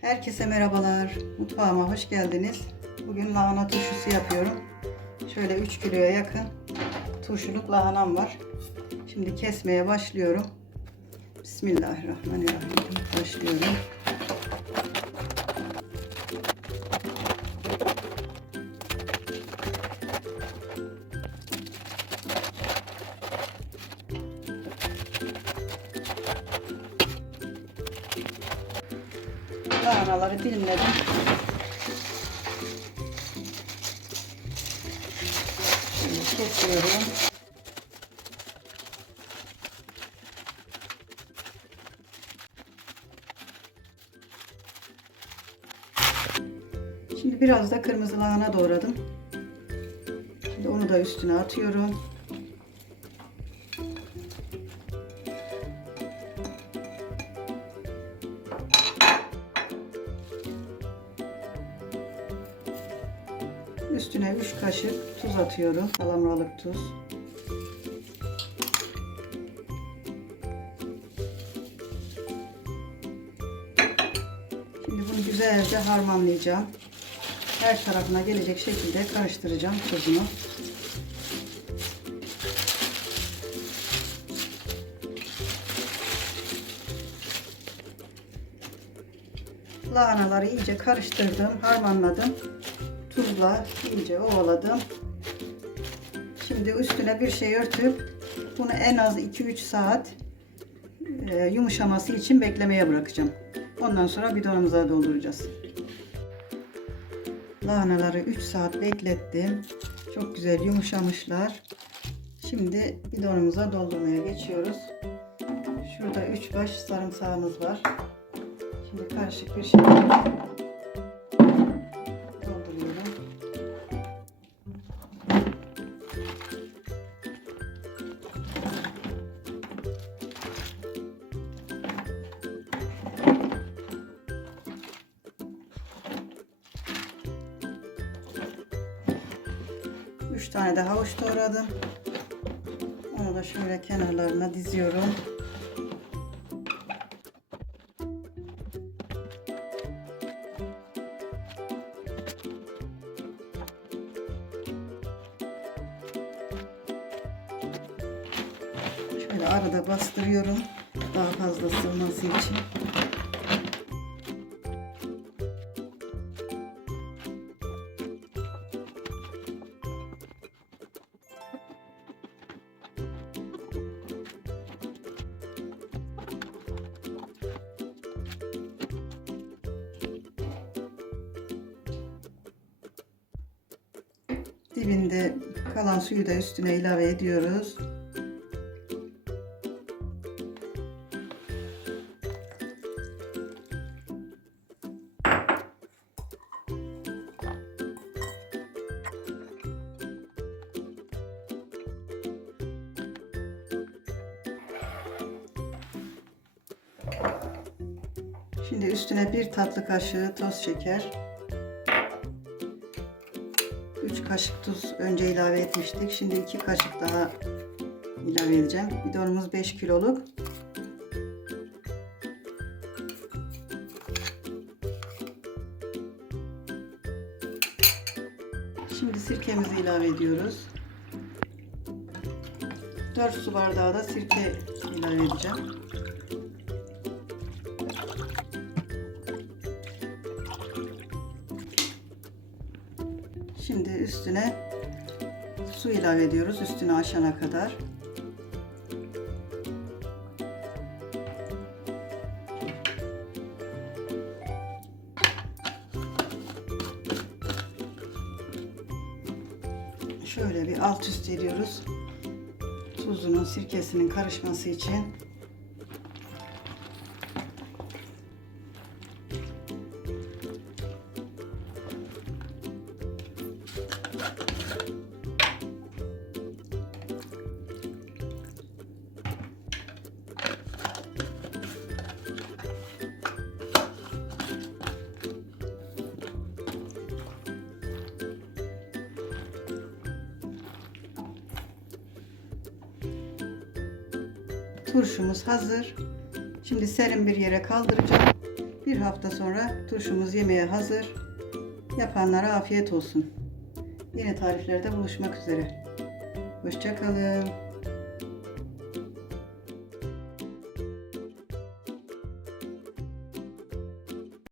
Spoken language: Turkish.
Herkese merhabalar. Mutfağıma hoş geldiniz. Bugün lahana turşusu yapıyorum. Şöyle 3 kiloya yakın turşuluk lahanam var. Şimdi kesmeye başlıyorum. Bismillahirrahmanirrahim. Başlıyorum. Lahanaları dilimledim. Şimdi kesiyorum. Şimdi biraz da kırmızı lahana doğradım. Şimdi onu da üstüne atıyorum. Üstüne 3 kaşık tuz atıyorum. Salamralık tuz. Şimdi bunu güzelce harmanlayacağım. Her tarafına gelecek şekilde karıştıracağım tuzunu. Lahanaları iyice karıştırdım, harmanladım. Tuzla iyice ovaladım. Şimdi üstüne bir şey örtüp bunu en az 2-3 saat e, yumuşaması için beklemeye bırakacağım. Ondan sonra bidonumuza dolduracağız. Lahanaları 3 saat beklettim. Çok güzel yumuşamışlar. Şimdi bidonumuza doldurmaya geçiyoruz. Şurada 3 baş sarımsağımız var. Şimdi karışık bir şekilde 3 tane de havuç doğradım. Onu da şöyle kenarlarına diziyorum. Şöyle arada bastırıyorum. Daha fazla sığması için. Dibinde kalan suyu da üstüne ilave ediyoruz. Şimdi üstüne bir tatlı kaşığı toz şeker. Kaşık tuz önce ilave etmiştik. Şimdi 2 kaşık daha ilave edeceğim. Bidonumuz 5 kiloluk. Şimdi sirkemizi ilave ediyoruz. 4 su bardağı da sirke ilave edeceğim. Şimdi üstüne su ilave ediyoruz üstünü aşana kadar. Şöyle bir alt üst ediyoruz. Tuzunun sirkesinin karışması için. Turşumuz hazır. Şimdi serin bir yere kaldıracağım. Bir hafta sonra turşumuz yemeğe hazır. Yapanlara afiyet olsun. Yeni tariflerde buluşmak üzere. Hoşçakalın.